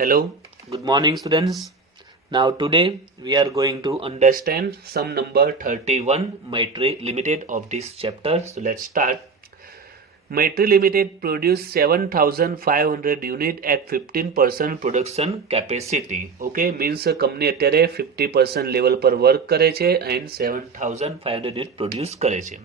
Hello, good morning students. Now today we are going to understand sum number 31 Maitri Limited of this chapter. So let's start. Maitri Limited produced 7,500 unit at 15% production capacity. Okay, means company અત્યારે 50% level પર work કરે છે and 7,500 unit produce કરે છે.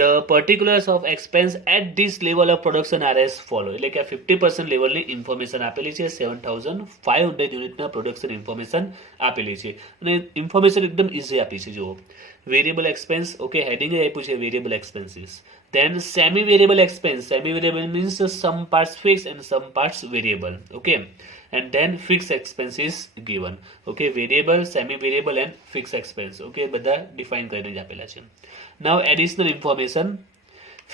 The particulars of expense at this level of production are as follow. એટલે કે 50% લેવલની ઇન્ફોર્મેશન આપેલી છે, 7,500 યુનિટના પ્રોડક્શન ઇન્ફોર્મેશન આપેલી છે અને ઇન્ફોર્મેશન એકદમ ઇઝી આપી છે. જુઓ, વેરિયેબલ એક્સપેન્સ, ઓકે, હેડિંગ આપ્યું છે variable expenses. Then semi-variable expense. Semi-variable means some parts fixed and some parts variable. Okay, and then fixed expense is given. Okay, variable, semi-variable and fixed expense. Okay, બધા define કરીને જ આપેલા છે. Now additional information.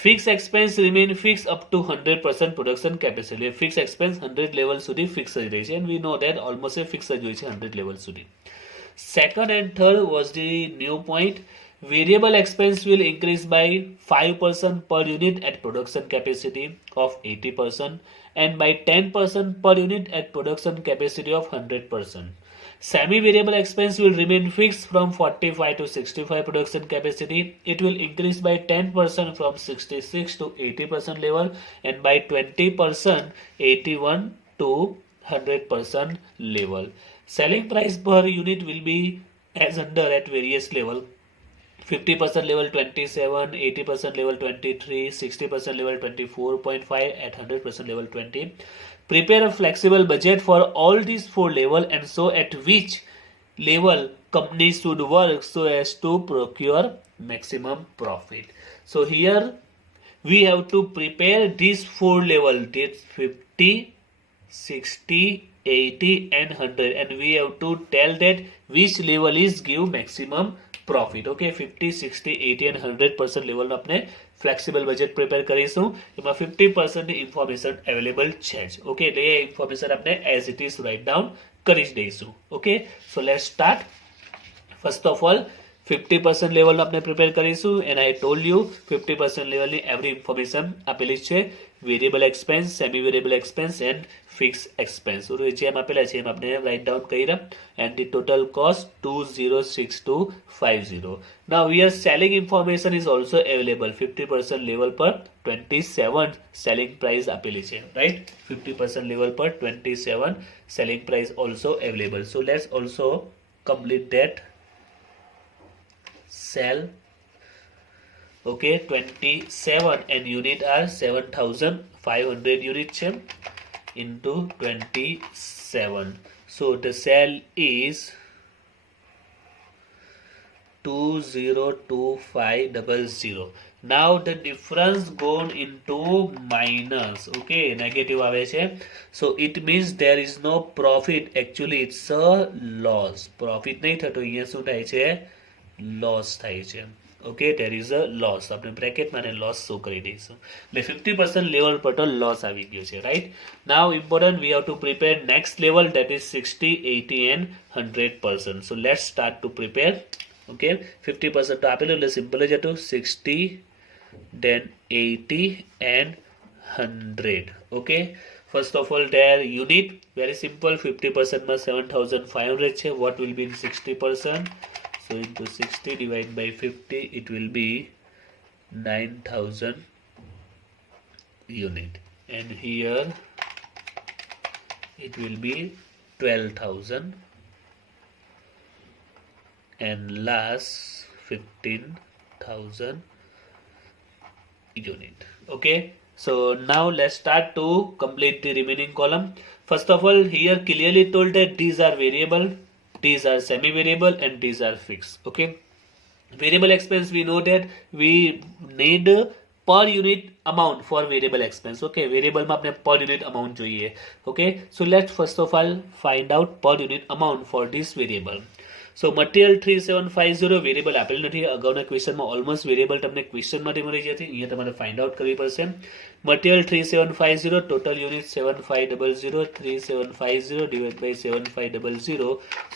Fixed expense remain fixed up to 100% production capacity. Fixed expense 100 level સુધી fixed જ રહે છે and we know that almost a fixed જ હોય છે 100 level સુધી. Second and third was the new point. Variable expense will increase by 5% per unit at production capacity of 80% and by 10% per unit at production capacity of 100%. Semi-variable expense will remain fixed from 45 to 65 production capacity. It will increase by 10% from 66 to 80% level and by 20% 81 to 100% level. Selling price per unit will be as under at various level. 50% level 27, 80% level 23, 60% level 24.5, at 100% level 20. Prepare a flexible budget for all these four level and so at which level company should work so as to procure maximum profit. So here we have to prepare these four level, this 50, 60, 80 and 100, and we have to tell that which level is give maximum profit. Okay, 50, 60, 80 and 100% level આપણે flexible budget prepare કરીશું. એમાં 50% ની information available છે જ. ઓકે, એટલે એ ઇન્ફોર્મેશન આપણે as it is write down કરી જ દઈશું. Okay, so let's start. First of all 50% લેવલનું આપણે પ્રિપેર કરીશું and I told you 50% લેવલની એવરી ઇન્ફોર્મેશન આપેલી છે. Variable expense, semi variable expense and fix expense જેમ આપેલા છે એમ આપણે રાઇટ ડાઉન કર્યા and the total cost 206250. Now here selling information is also available. 50% level પર 27 selling price આપેલી છે, right? 50% level પર 27 selling price also available. So let's also complete that. Sell, okay, 27 and unit are 7,500 unit છે into 27. So the sale is 202500. Now the difference gone into minus. Okay, negative આવે છે. So it means there is no profit. Actually it's a loss. Profit નહીં થતો, અહીંયા શું થાય છે? Loss થાય છે. Okay, there is a loss. આપણે બ્રેકેટમાં લોસ શો કરી દઈશું. એટલે 50% લેવલ પર તો લોસ આવી ગયો છે, રાઈટ? નાઉ important we have to prepare next level that is 60, 80 and 100%. So let's start to prepare. Okay, 50% તો આપેલું એટલે સિમ્પલ જ હતું. 60, then 80 and 100. Okay, first of all their unit very simple. 50% માં 7,500 છે. What will be in 60%? So into 60 divided by 50, it will be 9,000 unit. And here it will be 12,000. And last 15,000 unit. Okay. So now let's start to complete the remaining column. First of all, here clearly told that these are variable, these are semi-variable and these are fixed. Okay, variable expense we know that we need per unit amount for variable expense. Okay, variable માં આપણે per unit amount જોઈએ. Okay, so let's first of all find out per unit amount for this variable. So material 3750 વેરિયેબલ આપેલ નથી. અગાઉના ક્વેશ્ચનમાં almost variable તમને ક્વેશ્ચનમાંથી મળી જતી, અહીંયા તમારે ફાઇન્ડ આઉટ કરવી પડશે. મટીરિયલ 3750, total unit 7500, 3750 divided by 7500.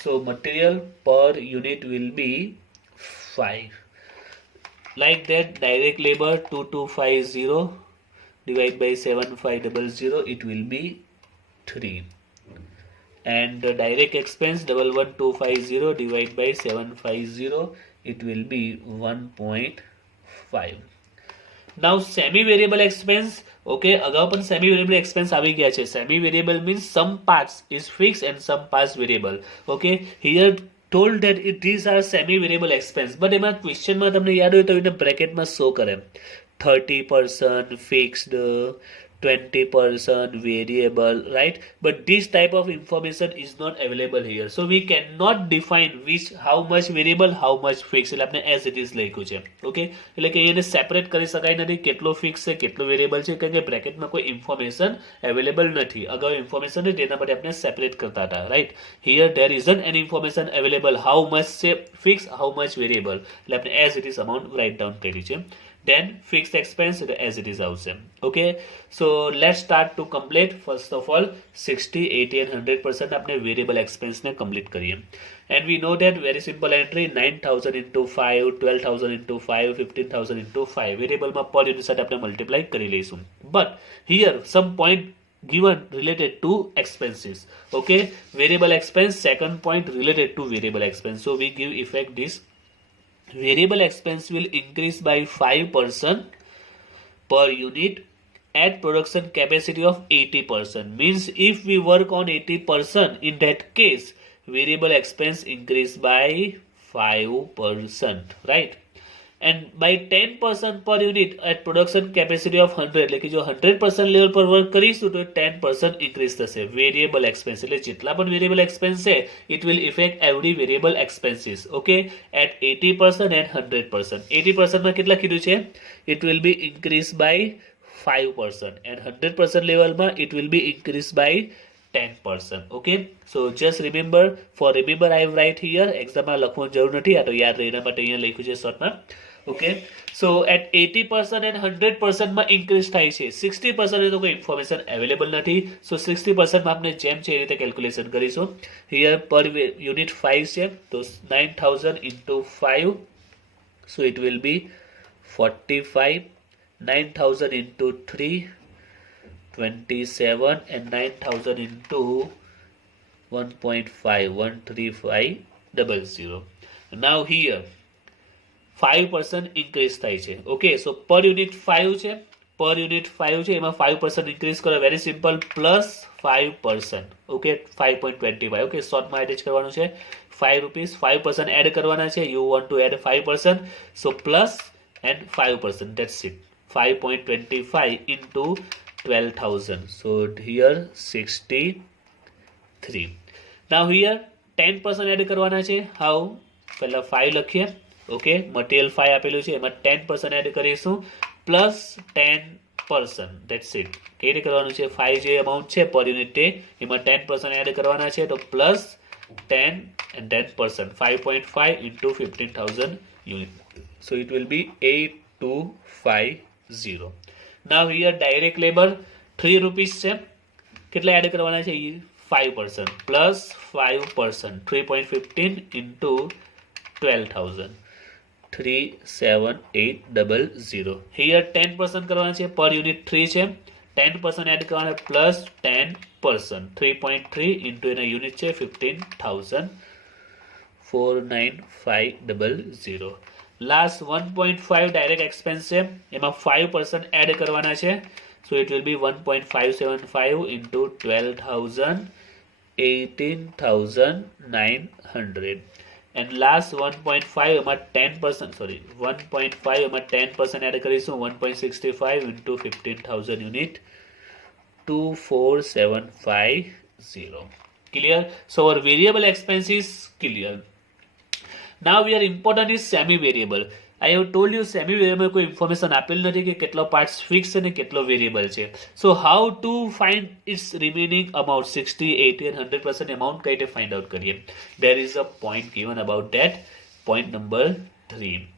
So material per unit will be 5. Like that, direct labor 2250 divided by 7500, it will be 3. and the direct expense 11250 divided by 750, it will be 1.5. Now semi variable expense, okay, અગાઉ પણ semi variable expense આવી ગયા છે. Semi variable means some parts is fixed and some parts variable. Okay, here told that these are semi variable expense, but એમાં question માં તમને યાદ હોય તો એને bracket માં show કરે 30% fixed, 20% variable, right? But this type of information is not available here, so we cannot define which how much variable, how much fixed. એટલે આપણે as it is લખ્યું છે. ઓકે, એટલે કે એને સેપરેટ કરી શકાય નથી કેટલો ફિક્સ છે કેટલો વેરિયેબલ છે, કારણ કે બ્રેકેટમાં કોઈ ઇન્ફોર્મેશન અવેલેબલ નથી. અગાઉ ઇન્ફોર્મેશન હતી તેના માટે આપણે સેપરેટ કરતા હતા, right? Here there isn't any information available how much છે ફિક્સ, હાઉ મચ વેરિયેબલ, એટલે આપણે as it is amount write down કરી છે. Then fixed expense as it is also. Okay, so let's start to complete. First of all 60, 80 and 100% अपने variable expense ने complete करिए. And we know that very simple entry 9,000 into 5, 12,000 into 5, 15,000 into 5 variable में per unit अपने multiply करी लेसूं. But here some point given related to expenses. Okay, variable expense, second point related to variable expense. So we give effect this. Variable expense will increase by 5% per unit at production capacity of 80%. Means if we work on 80%, in that case variable expense increase by 5%, right? And by 10% per unit at production capacity of 100, એટલે કે જો 100% લેવલ પર વર્ક કરીશું તો 10% ઇન્ક્રીઝ થશે variable expense. એટલે જેટલા પણ વેરિયેબલ એક્સપેન્સ છે it will effect every variable expenses. Okay, at 80% and 100%. 80% માં કેટલા કીધું છે? It will be increase by 5% and 100% લેવલમાં it will be increase by 10%. Okay, so just remember, I have write here, એક્ઝામમાં લખવાની જરૂર નથી, આ તો યાદ રહે એના માટે અહીંયા લખ્યું છે શોર્ટમાં. ઓકે, સો એટ 80% એન્ડ 100% માં ઇન્ક્રીઝ થાય છે. 60% તો કોઈ ઇન્ફોર્મેશન અવેલેબલ નથી, સો 60% માં આપણે જેમ છે એ રીતે કેલ્ક્યુલેશન કરીશું. હિયર પર યુનિટ 5 છે તો 9,000 into 5, so it will be 45. 9,000 into 3, 27, and 9,000 into 1.5, 13500. Now here 5% increase થાય છે. ઓકે, સો પર યુનિટ 5 છે, પર યુનિટ 5 છે એમાં 5% ઇન્ક્રીઝ કરો. Very simple, plus 5%. Okay, 5.25. Okay, શોર્ટમાં એડ જ કરવાનું છે. 5 રૂપીસ 5% એડ કરવાના છે. You want to add 5%, so plus and 5%, that's it. 5.25 into 12,000, so here 63. now here 10% add કરવાના છે. હાઉ? પહેલા 5 લખીએ. ઓકે, મટીરિયલ 5 આપેલું છે એમાં 10% એડ કરીશું પ્લસ 10%, ધેટ્સ ઇટ. કેવી રીતે કરવાનું છે? 5 જે અમાઉન્ટ છે પર યુનિટ એમાં 10% એડ કરવાના છે તો પ્લસ 10 and 10%, 5.5 into 15,000 unit, so it will be 8250. now here direct labor 3 rupees છે, કેટલા એડ કરવાના છે? 5% પ્લસ 5%, 3.15 into 12,000, 37800. here 10% કરવાના છે, પર યુનિટ 3 છે, 10% એડ કરવાના પ્લસ 10%, 3.3 into એના યુનિટ છે 15,000, 49500. લાસ્ટ 1.5 ડાયરેક્ટ એક્સપેન્સ છે એમાં 5% એડ કરવાના છે, so it will be 1.575 into 12,000, 18,900. and last 1.5 એમાં 10%, sorry 1.5 એમાં 10% એડ કરીશું, 1.65 into 15,000 unit, 24,750. clear? so our variable expense is clear. now we are important is semi variable. I have told you semi variable કોઈ ઇન્ફોર્મેશન આપેલ નથી કે કેટલો પાર્ટ્સ ફિક્સ છે ને કેટલો વેરિયેબલ છે. So how to find its remaining amount 60, 80 and 100% amount કઈ રીતે ફાઇન્ડ આઉટ કરીએ? there is a point given about that. point number 3,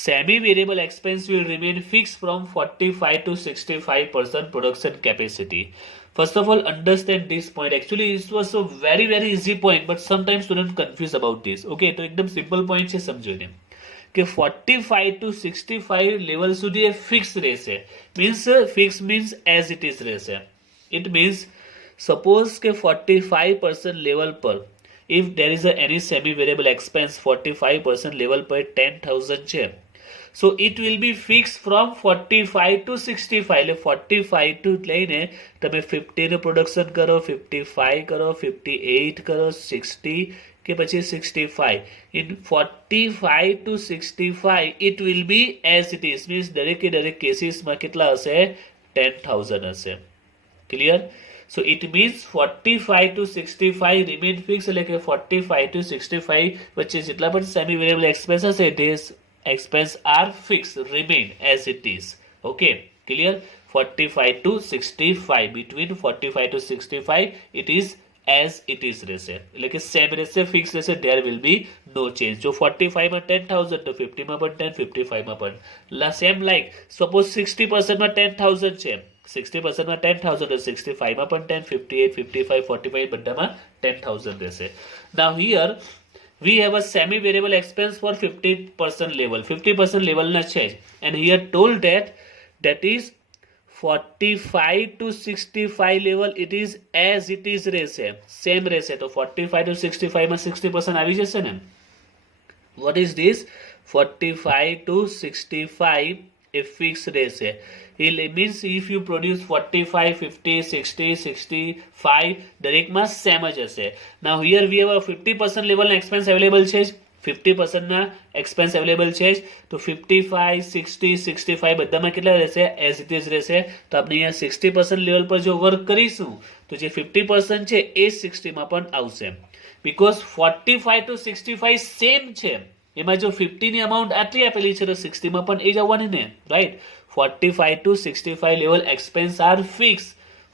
semi variable expense will remain fixed from 45 to 65% production capacity. First of all, understand this point. Actually, this was a very easy point, but sometimes students confuse about this. Okay, તો એકદમ simple point છે, સમજો ને કે 45 to 65 લેવલ સુધી એ ફિક્સ રહેશે. Means fix means as it is રહેશે. It means suppose કે 45% લેવલ પર if there is any semi variable expense 45% લેવલ પર 10,000 છે, so it will be fixed from 45 to 65. એટલે 45 to લઈને તમે 50 નું પ્રોડક્શન કરો, 55 કરો, 58 કરો, 60 કે પછી 65. in 45 to 65 it will be as it is, means દરેકે દરેક કેસીસમાં કેટલા હશે? 10,000 હશે. Clear? So it means 45 to 65 remain fixed, એટલે કે 45 to 65 વચ્ચે જેટલા પણ સેમી વેરિયેબલ એક્સપેન્સ હશે these expense are fixed, remain as it is. Okay, clear? 45 to 65, between 45 to 65 it is as it is રહેશે, એટલે કે સેમ રહેશે, ફિક્સ રહેશે, there will be no change. જો 45 માં 10,000 તો 50 માં પણ 10, 55 માં પણ સેમ. લાઈક સપોઝ 60% માં 10,000 છે, 60% માં 10,000 તો 65 માં પણ 10, 58, 55, 45 બધામાં 10,000 રહેશે. Now here we have a semi variable expense for 50% level. 50% level ના છે જ, and here told that is 45 to 65 level it is as it is રહેશે, સેમ રહેશે. તો 45 to 65 માં 60% આવી જશે ને. what is this? 45 to 65 એ ફિક્સ રહેશે. It means if you produce 45, 50, 60, 65 દરેકમાં સેમ જ હશે. Now here we have a 50% લેવલના એક્સપેન્સ અવેલેબલ છે, 50% ના એક્સપેન્સ અવેલેબલ છે, તો 55, 60, 65 બધામાં કેટલા રહેશે? એઝ ઇટ ઇઝ રહેશે. તો આપણે અહીંયા 60% લેવલ પર જો વર્ક કરીશું તો જે 50% છે એ 60 માં પણ આવશે, બીકોઝ 45 to 65 સેમ છે. એમાં જો 50 ની અમાઉન્ટ આટલી આપેલી છે તો 60 માં પણ એ જ આવવાની ને, right? 45 to 65 level expense are fix.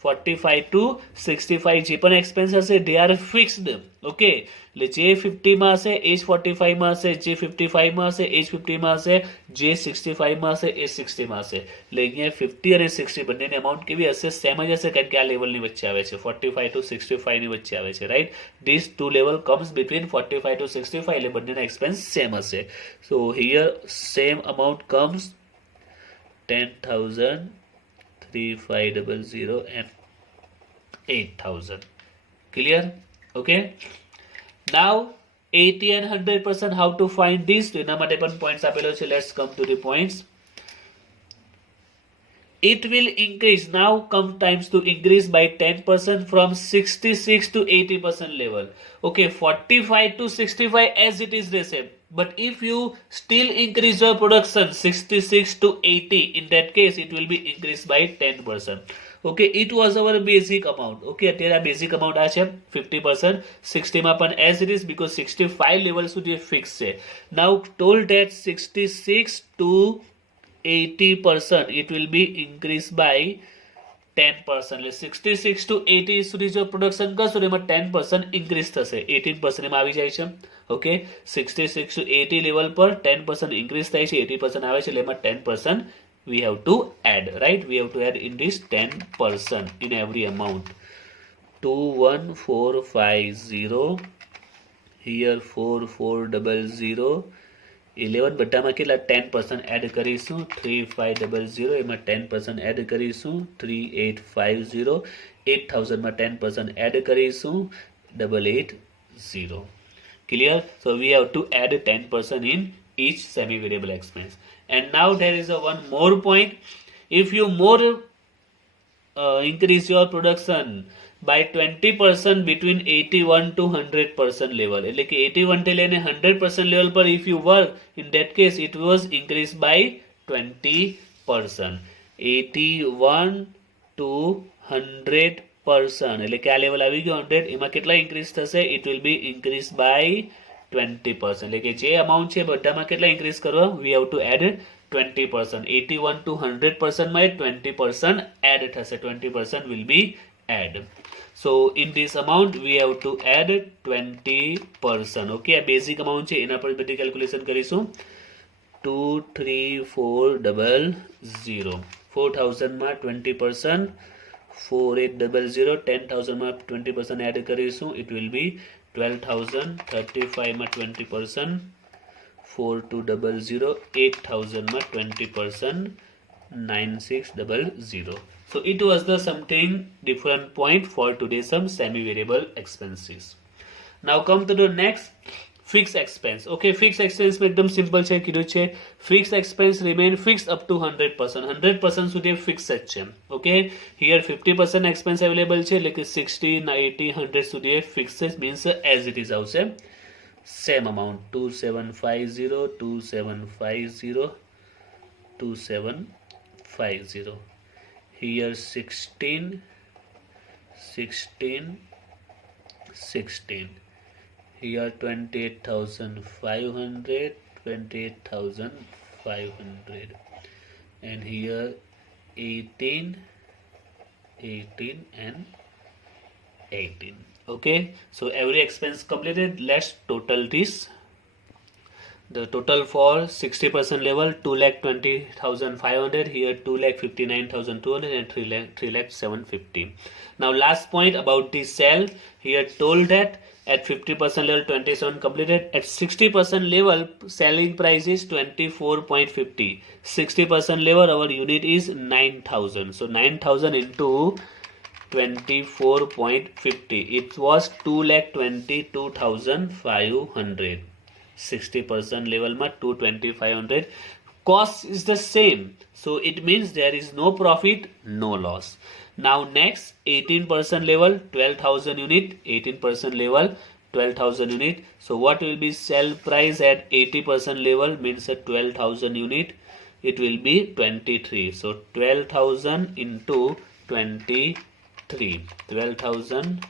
45 to 65 જે પણ એક્સપેન્સ હશે they are fixed. ઓકે, એટલે જે 50 માં હશે એ જ 45 માં હશે, જે 55 માં હશે એ જ 50 માં હશે, જે 65 માં હશે એ 60 માં હશે. એટલે અહીંયા 50 અને 60 બંનેની અમાઉન્ટ કેવી હશે? સેમ જ હશે, કારણ કે આ લેવલની વચ્ચે આવે છે, 45 to 65 ની વચ્ચે આવે છે, right? This two level comes between 45 to 65, એટલે બંનેના એક્સપેન્સ સેમ હશે. So here same amount comes 10,000, 3,500 and 8,000. Clear? Okay. Now 80 and 100% how to find this? તો એના માટે પણ પોઈન્ટ્સ આપેલો છે. Let's come to the points. It will increase. Now come times to increase by 10% from 66 to 80% level. Okay, 45 to 65 as it is the same. But if you still increase your production 66 to 80, in that case it will be increased by 10%. Okay, it was our basic amount. Okay, અત્યારે આ basic amount આ છે 50%, 60 માં પણ as it is, because 65 level સુધી ફિક્સ છે. Now told that 66 to 80% it will be increased by 10%. એટલે 66 to 80 સુધી જો પ્રોડક્શન કરશો એમાં 10% ઇન્ક્રીઝ થશે, 18% એમાં આવી જાય છે. ઓકે, 66 to 80 લેવલ પર 10% ઇન્ક્રીઝ થાય છે, 80% આવે છે, એટલે એમાં 10% we have to add, right? We have to add in this 10% in every amount. 21450, here 4400, 11 બધામાં કેટલા 10% એડ કરીશું, 3500 એમાં 10% એડ કરીશું, 3850, 8000 માં 10% એડ કરીશું, 880. Clear? So we have to add 10% in each semi variable expense. And now there is a one more point. If you more increase your production by 20% between 81 to 100% level, એટલે કે 81 થી લઈને 100% level પર if you work, in that case it was increased by 20%. 81 to 100%, એટલે કે આ લેવલ આવી ગયો 100, એમાં કેટલા ઇન્ક્રીઝ થશે? it will be increased by 20%. એટલે કે જે અમાઉન્ટ છે બધામાં કેટલા ઇન્ક્રીઝ કરવા? we have to add 20%. 81 to 100% માં 20% એડ થશે, 20% will be add. So in this amount we have to add 20%. Okay, આ બેઝિક અમાઉન્ટ છે, એના પર બધી કેલ્ક્યુલેશન કરીશું. 23400, 4000 માં 20%, 4800, 10,000 માં 20% એડ કરીશું, it will be 12,000, 35 માં 20%, 4200, 8,000 માં 20% 9600. So it was the something different point for today's some semi-variable expenses. Now come to the next, fixed expense. Okay, fixed expense में एकदम सिंपल છે કીધું છે fixed expense remain fixed up to 100%. 100% સુધી fixed જ છે. Okay, here 50% expense available છે એટલે કે 60, 90, 100 સુધી fixed છે, means as it is આવશે. Same amount 2750, 2750, 2750. Here 16, 16, 16. Here 28,500, 28,500, and here 18, 18 and 18. Okay, so every expense completed. Let's total this. The total for 60% level 2,20,500, here 2,59,200 and 3,0750. Now last point about the sell, here told that at 50% level 27 completed, at 60% level selling price is 24.50, 60% level our unit is 9,000, so 9,000 into 24.50, it was 2,22,500. 60% level ma 2,2500. Cost is the same, so it means there is no profit, no loss. Now next 18% level 12,000 unit, 18% level 12,000 unit. So what will be sell price at 80% level, means at 12,000 unit, it will be 23. So 12,000 into 23, 12,000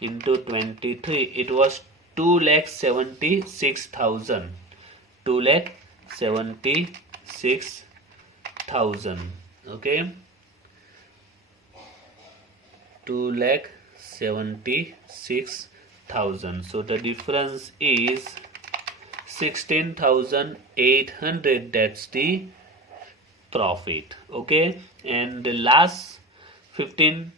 into 23, it was 2,76,000, 2,76,000. Okay, 2,76,000. So the difference is 16,800. That's the profit. Okay, and the last 100%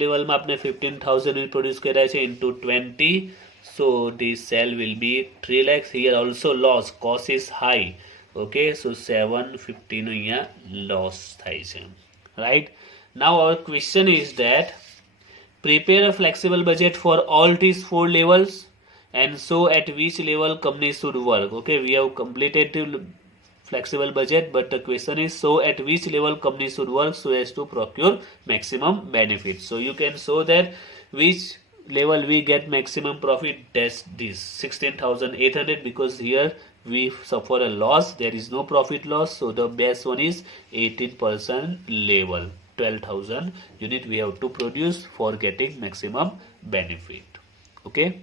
level में आपने 15,000 will produce करा है into 20, so the sale will be 3 lakhs. Here also loss, cost is high. Okay, so 750 નો અહીંયા loss થાય છે. Right, now our question is that prepare a flexible budget for all these 4 levels and show at which level company should work. Okay, we have completed the flexible budget, but the question is so at which level company should work so as to procure maximum benefit. So you can show that which level we get maximum profit, that's this 16,800, because here we suffer a loss, there is no profit loss, so the best one is 18% level, 12,000 unit we have to produce for getting maximum benefit. Okay.